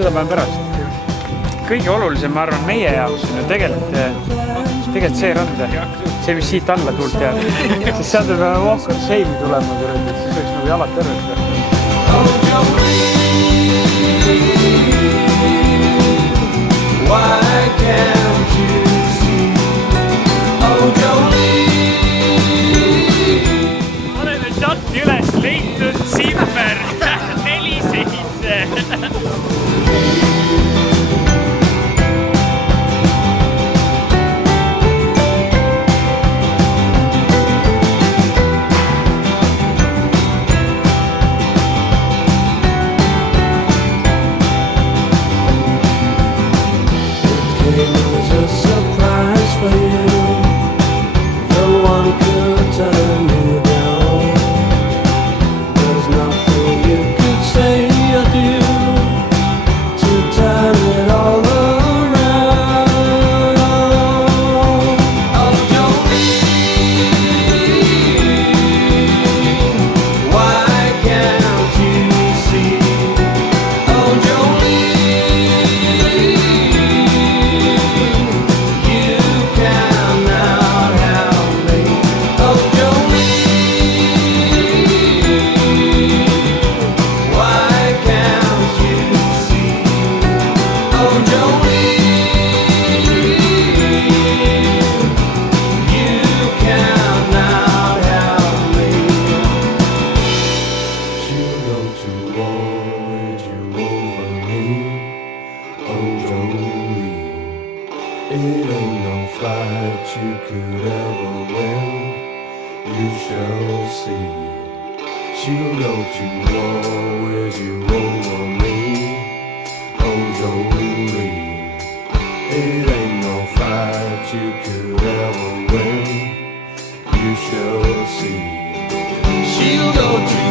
seda päeva pärast. Kõige olulisem, ma arvan, meie jaoks on ju tegelikult see rand, see, mis siit alla tuult jääb. Sest sealt me peame Walk of Shame tulema, siis võiks nagu jalad terveks. Why can't you see? Oh, Jolene. Oleme šatti üles leitud, Simmer, 4-7. It ain't no fight you could ever win. You shall see. She'll go to war with you over me. Oh, Jolene. It ain't no fight you could ever win. You shall see. She'll go to